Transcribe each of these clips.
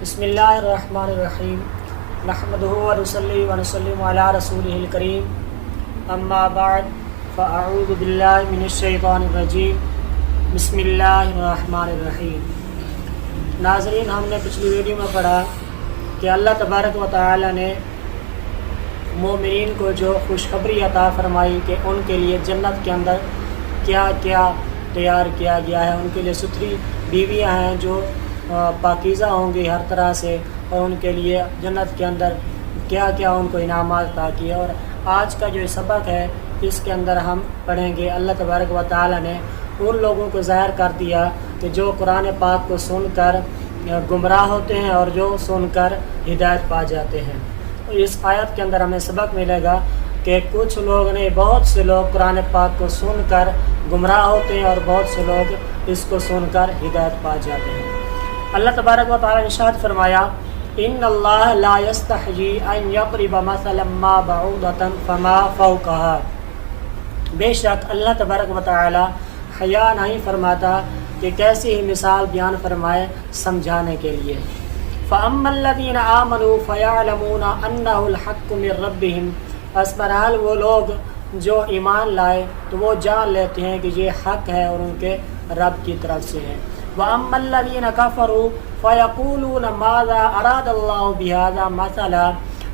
بسم اللہ الرحمن الرحیم نحمدہ ونصلی ونسلم علی رسولہ الکریم اما بعد فاعوذ باللہ من الشیطان الرجیم بسم اللہ الرحمن الرحیم۔ ناظرین، ہم نے پچھلی ویڈیو میں پڑھا کہ اللہ تبارک و تعالی نے مومنین کو جو خوشخبری عطا فرمائی کہ ان کے لیے جنت کے اندر کیا کیا تیار کیا گیا ہے۔ ان کے لیے ستھری بیویاں ہیں جو پاکیزہ ہوں گی ہر طرح سے، اور ان کے لیے جنت کے اندر کیا کیا ان کو انعامات عطا کیے۔ اور آج کا جو سبق ہے اس کے اندر ہم پڑھیں گے اللہ تبارک و تعالی نے ان لوگوں کو ظاہر کر دیا کہ جو قرآن پاک کو سن کر گمراہ ہوتے ہیں اور جو سن کر ہدایت پا جاتے ہیں۔ اس آیت کے اندر ہمیں سبق ملے گا کہ کچھ لوگ نے، بہت سے لوگ قرآن پاک کو سن کر گمراہ ہوتے ہیں اور بہت سے لوگ اس کو سن کر ہدایت پا جاتے ہیں۔ اللہ تبارک و تعالی نے ارشاد فرمایا، ان اللہ لا یستحیی ان یضرب مثلا ما بعوضۃ فما فوقها۔ بے شک اللہ تبارک و تعالی حیا نہیں فرماتا کہ کیسی ہی مثال بیان فرمائے سمجھانے کے لیے۔ فاما الذین آمنوا فیعلمون انہ الحق من ربہم، اس بہرحال وہ لوگ جو ایمان لائے تو وہ جان لیتے ہیں کہ یہ حق ہے اور ان کے رب کی طرف سے ہے۔ وَأَمَّا الَّذِينَ كَفَرُوا فَيَقُولُونَ مَاذَا أَرَادَ اللَّهُ بِهَذَا مَثَلًا،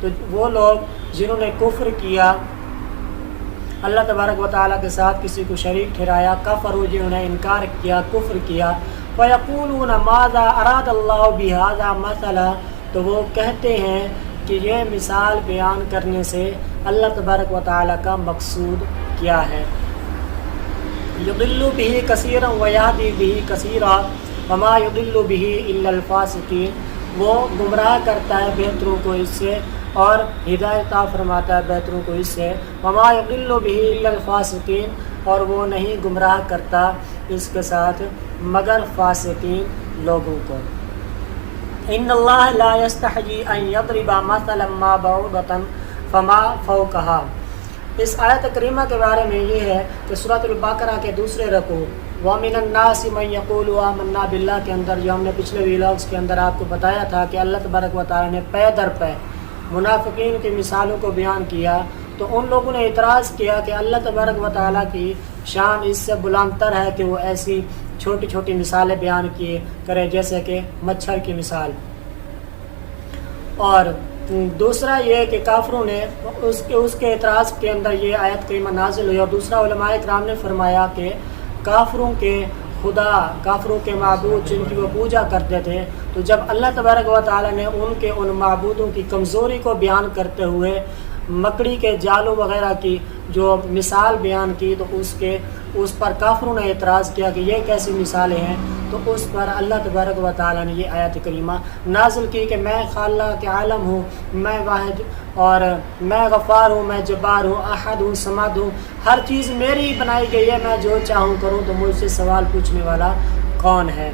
تو وہ لوگ جنہوں نے کفر کیا، اللہ تبارک و تعالیٰ کے ساتھ کسی کو شریک ٹھہرایا، کفروا جنہوں نے انکار کیا، کفر کیا، فَيَقُولُونَ مَاذَا أَرَادَ اللَّهُ بِهَذَا مَثَلًا، تو وہ کہتے ہیں کہ یہ مثال بیان کرنے سے اللہ تبارک و تعالیٰ کا مقصود کیا ہے۔ یضل به کثیرا ویہدی به کثیرا وما یضل به الا الفاسقین، وہ گمراہ کرتا ہے بہتروں کو اس سے اور ہدایت عطا فرماتا ہے بہتروں کو اس سے، وما یضل به الا الفاسقین، اور وہ نہیں گمراہ کرتا اس کے ساتھ مگر فاسقین لوگوں کو۔ ان اللہ لا یستحیی ان یضرب مثلا ما بعوضۃ فما فوقها۔ اس آیت کریمہ کے بارے میں یہ ہے کہ سورۃ البقرہ کے دوسرے رکوع وَمِنَ النَّاسِ مَن يَقُولُ آمَنَّا بِاللَّهِ کے اندر، جو ہم نے پچھلے ویلاگس کے اندر آپ کو بتایا تھا کہ اللہ تبارک و تعالی نے پے در پے منافقین کی مثالوں کو بیان کیا، تو ان لوگوں نے اعتراض کیا کہ اللہ تبارک و تعالی کی شان اس سے بلند تر ہے کہ وہ ایسی چھوٹی چھوٹی مثالیں بیان کیے کرے جیسے کہ مچھر کی مثال۔ اور دوسرا یہ کہ کافروں نے اس کے اعتراض کے اندر یہ آیت کریمہ نازل ہوئی، اور دوسرا علماء کرام نے فرمایا کہ کافروں کے خدا، کافروں کے معبود جن کی وہ پوجا کرتے تھے، تو جب اللہ تبارک و تعالی نے ان معبودوں کی کمزوری کو بیان کرتے ہوئے مکڑی کے جالوں وغیرہ کی جو مثال بیان کی، تو اس پر کافروں نے اعتراض کیا کہ یہ کیسی مثالیں ہیں، تو اس پر اللہ تبارک و تعالی نے یہ آیت کریمہ نازل کی کہ میں خالق عالم ہوں، میں واحد اور میں غفار ہوں، میں جبار ہوں، احد ہوں، صمد ہوں، ہر چیز میری ہی بنائی گئی ہے، میں جو چاہوں کروں، تو مجھ سے سوال پوچھنے والا کون ہے۔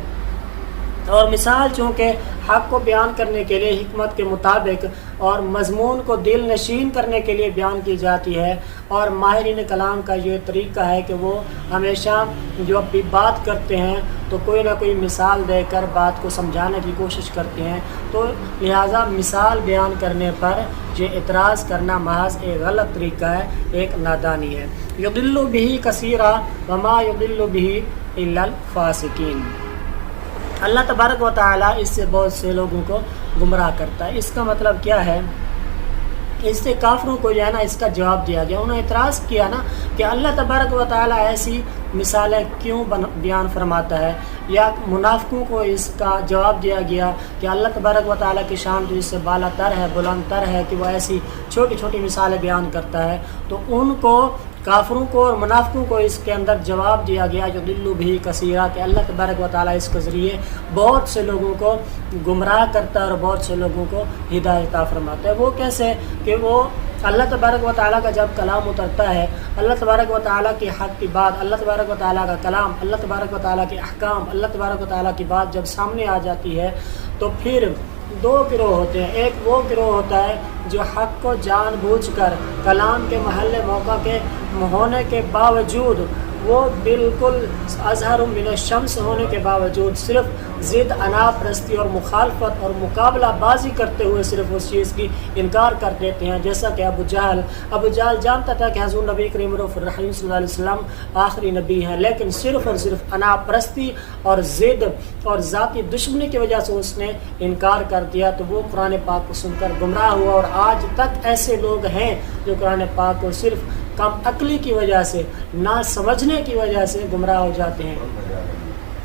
اور مثال چونکہ حق کو بیان کرنے کے لیے حکمت کے مطابق اور مضمون کو دل نشین کرنے کے لیے بیان کی جاتی ہے، اور ماہرین کلام کا یہ طریقہ ہے کہ وہ ہمیشہ جو بھی بات کرتے ہیں تو کوئی نہ کوئی مثال دے کر بات کو سمجھانے کی کوشش کرتے ہیں، تو لہٰذا مثال بیان کرنے پر یہ اعتراض کرنا محض ایک غلط طریقہ ہے، ایک نادانی ہے۔ یضل به کثیرا وما یضل به الا الفاسقین۔ اللہ تبارک و تعالیٰ اس سے بہت سے لوگوں کو گمراہ کرتا ہے۔ اس کا مطلب کیا ہے؟ اس سے کافروں کو جو ہے نا اس کا جواب دیا گیا۔ انہوں نے اعتراض کیا نا کہ اللہ تبارک و تعالیٰ ایسی مثالیں کیوں بیان فرماتا ہے، یا منافقوں کو اس کا جواب دیا گیا کہ اللہ تبارک و تعالیٰ کی شان تو اس سے بالا تر ہے، بلند تر ہے کہ وہ ایسی چھوٹی چھوٹی مثالیں بیان کرتا ہے، تو ان کو کافروں کو اور منافقوں کو اس کے اندر جواب دیا گیا جو دلو بھی کثیرہ، کہ اللہ تبارک و تعالیٰ اس کے ذریعے بہت سے لوگوں کو گمراہ کرتا ہے اور بہت سے لوگوں کو ہدایت عطا فرماتا ہے۔ وہ کیسے کہ وہ اللہ تبارک و تعالیٰ کا جب کلام اترتا ہے، اللہ تبارک و تعالیٰ کی حق کی بات، اللہ تبارک و تعالیٰ کا کلام، اللہ تبارک و تعالیٰ کے احکام، اللہ تبارک و تعالیٰ کی بات جب سامنے آ جاتی ہے، تو پھر دو گروہ ہوتے ہیں۔ ایک وہ گروہ ہوتا ہے جو حق کو جان بوجھ کر کلام کے محل موقع کے ہونے کے باوجود وہ بالکل اظہر من الشمس ہونے کے باوجود صرف ضد، انا پرستی اور مخالفت اور مقابلہ بازی کرتے ہوئے صرف اس چیز کی انکار کر دیتے ہیں. جیسا کہ ابو جہل جانتا تھا کہ حضور نبی کریم رؤوف الرحیم صلی اللہ علیہ وسلم آخری نبی ہیں، لیکن صرف اور صرف انا پرستی اور ضد اور ذاتی دشمنی کی وجہ سے اس نے انکار کر دیا. تو وہ قرآن پاک کو سن کر گمراہ ہوا، اور آج تک ایسے لوگ ہیں جو قرآن پاک کو صرف کم عقلی کی وجہ سے، نہ سمجھنے کی وجہ سے گمراہ ہو جاتے ہیں.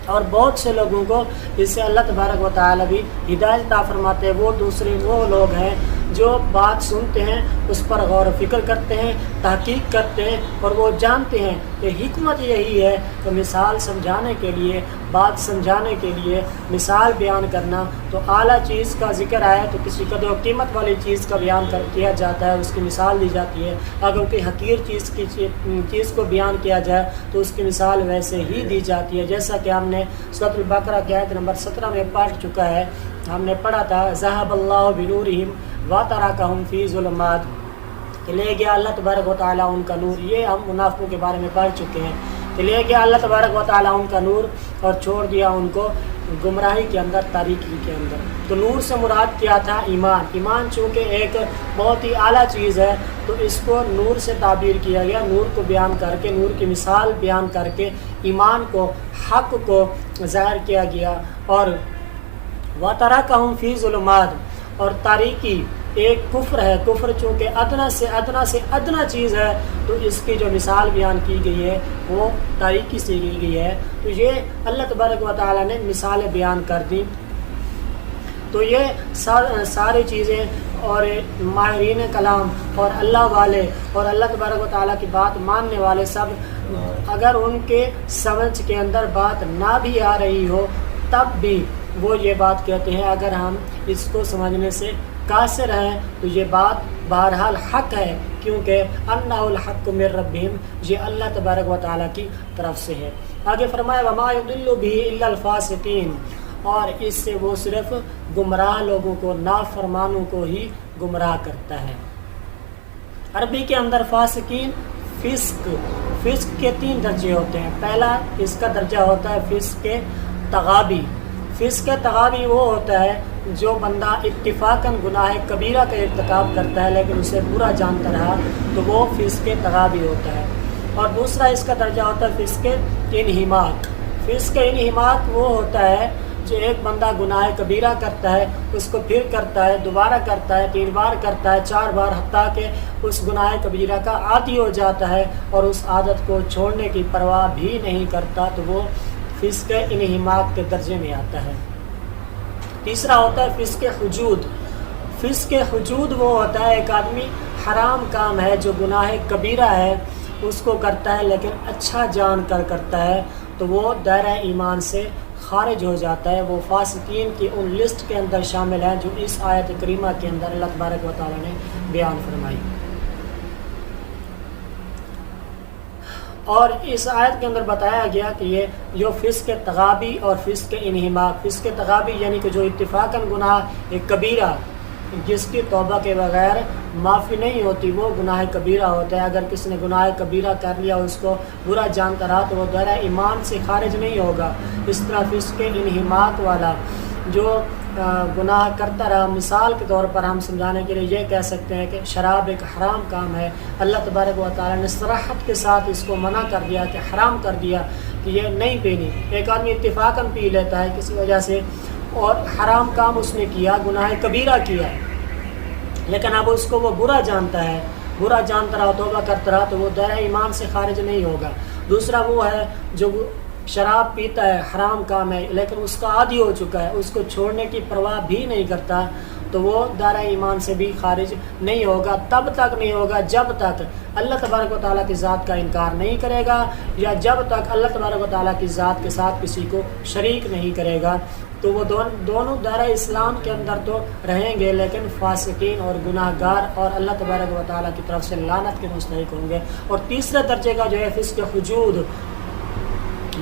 اور بہت سے لوگوں کو اس سے اللہ تبارک و تعالی بھی ہدایت عطا فرماتے ہیں. وہ لوگ ہیں جو بات سنتے ہیں، اس پر غور و فکر کرتے ہیں، تحقیق کرتے ہیں، اور وہ جانتے ہیں کہ حکمت یہی ہے کہ مثال سمجھانے کے لیے، بات سمجھانے کے لیے مثال بیان کرنا. تو اعلیٰ چیز کا ذکر آیا تو کسی قدر و قیمت والی چیز کا بیان کیا جاتا ہے، اس کی مثال دی جاتی ہے. اگر کوئی حقیر چیز کو بیان کیا جائے تو اس کی مثال ویسے ہی دی جاتی ہے. جیسا کہ ہم نے سورۃ البقرہ کی آیت نمبر 17 میں پڑھ چکا ہے، ہم نے پڑھا تھا ذہب اللہ بنورہم وترکہم فی ظلمات، کہ لے گیا اللہ تبارک و تعالیٰ ان کا نور. یہ ہم منافقوں کے بارے میں پڑھ چکے ہیں کہ لے گیا اللہ تبارک و تعالیٰ ان کا نور اور چھوڑ دیا ان کو گمراہی کے اندر، تاریکی کے اندر. تو نور سے مراد کیا تھا؟ ایمان چونکہ ایک بہت ہی اعلیٰ چیز ہے تو اس کو نور سے تعبیر کیا گیا. نور کو بیان کر کے، نور کی مثال بیان کر کے ایمان کو، حق کو ظاہر کیا گیا. اور وَتَرَكَهُمْ فِي ظُلُمَاتٍ، اور تاریکی ایک کفر ہے. کفر چونکہ ادنا سے ادنا چیز ہے تو اس کی جو مثال بیان کی گئی ہے وہ تاریکی سے کی گئی ہے. تو یہ اللہ تبارک و تعالیٰ نے مثالیں بیان کر دی. تو یہ ساری چیزیں اور ماہرین کلام اور اللہ والے اور اللہ تبارک و تعالیٰ کی بات ماننے والے سب، اگر ان کے سمجھ کے اندر بات نہ بھی آ رہی ہو تب بھی وہ یہ بات کہتے ہیں اگر ہم اس کو سمجھنے سے قاصر ہیں تو یہ بات بہرحال حق ہے، کیونکہ انہ الحق من ربہم، یہ اللہ تبارک و تعالیٰ کی طرف سے ہے. آگے فرمایا وما یضل بہ الا الفاسقین، اور اس سے وہ صرف گمراہ لوگوں کو، نافرمانوں کو ہی گمراہ کرتا ہے. عربی کے اندر فاسقین، فسق کے 3 درجے ہوتے ہیں. پہلا اس کا درجہ ہوتا ہے فسق تغابی. فسق تغابی وہ ہوتا ہے جو بندہ اتفاقاً گناہ کبیرہ کا ارتکاب کرتا ہے لیکن اسے برا جانتا رہا تو وہ فسق تغابی ہوتا ہے. اور دوسرا اس کا درجہ ہوتا ہے فسق انہماک. فسق انہماک وہ ہوتا ہے جو ایک بندہ گناہ کبیرہ کرتا ہے، اس کو پھر کرتا ہے، دوبارہ کرتا ہے، 3 بار کرتا ہے، 4 بار، حتیٰ کہ اس گناہ کبیرہ کا عادی ہو جاتا ہے اور اس عادت کو چھوڑنے کی پرواہ بھی نہیں کرتا، تو وہ فسق انہماک کے درجے میں آتا ہے. تیسرا ہوتا ہے فسق حجود. فسق حجود وہ ہوتا ہے ایک آدمی حرام کام ہے جو گناہ کبیرہ ہے اس کو کرتا ہے لیکن اچھا جان کر کرتا ہے تو وہ دائرہ ایمان سے خارج ہو جاتا ہے. وہ فاسقین کی ان لسٹ کے اندر شامل ہیں جو اس آیت کریمہ کے اندر اللہ تبارک و تعالیٰ نے بیان فرمائی. اور اس آیت کے اندر بتایا گیا کہ یہ جو فسق تغابی اور فسق انہماک، فسق تغابی یعنی کہ جو اتفاقاً گناہ ایک کبیرہ جس کی توبہ کے بغیر معافی نہیں ہوتی وہ گناہ کبیرہ ہوتا ہے. اگر کسی نے گناہ کبیرہ کر لیا اس کو برا جانتا رہا تو وہ دائرہ ایمان سے خارج نہیں ہوگا. اس طرح فسق انہماک والا جو گناہ کرتا رہا، مثال کے طور پر ہم سمجھانے کے لیے یہ کہہ سکتے ہیں کہ شراب ایک حرام کام ہے. اللہ تبارک و تعالیٰ نے صراحت کے ساتھ اس کو منع کر دیا کہ حرام کر دیا کہ یہ نہیں پینی. ایک آدمی اتفاقاً پی لیتا ہے کسی وجہ سے اور حرام کام اس نے کیا، گناہ کبیرہ کیا، لیکن اب اس کو وہ برا جانتا ہے، برا جانتا رہا، توبہ کرتا رہا تو وہ دائرہ ایمان سے خارج نہیں ہوگا. دوسرا وہ ہے جو شراب پیتا ہے، حرام کام ہے لیکن اس کا عادی ہو چکا ہے، اس کو چھوڑنے کی پرواہ بھی نہیں کرتا تو وہ دائرہ ایمان سے بھی خارج نہیں ہوگا. تب تک نہیں ہوگا جب تک اللہ تبارک و تعالیٰ کی ذات کا انکار نہیں کرے گا یا جب تک اللہ تبارک و تعالیٰ کی ذات کے ساتھ کسی کو شریک نہیں کرے گا. تو وہ دونوں دائرہ اسلام کے اندر تو رہیں گے لیکن فاسقین اور گناہ گار اور اللہ تبارک و تعالیٰ کی طرف سے لعنت کے مستحق ہوں گے. اور تیسرے درجے کا جو ہے فسق حجود،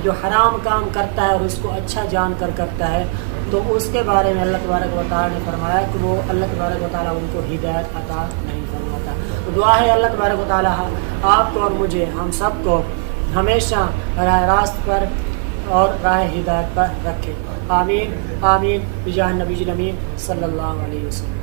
جو حرام کام کرتا ہے اور اس کو اچھا جان کر کرتا ہے، تو اس کے بارے میں اللہ تبارک و تعالیٰ نے فرمایا کہ وہ اللہ تبارک و تعالیٰ ان کو ہدایت عطا نہیں فرماتا. تو دعا ہے اللہ تبارک و تعالیٰ آپ کو اور مجھے، ہم سب کو ہمیشہ راہ راست پر اور راہ ہدایت پر رکھے. آمین آمین بجاہ نبی الامین صلی اللہ علیہ وسلم.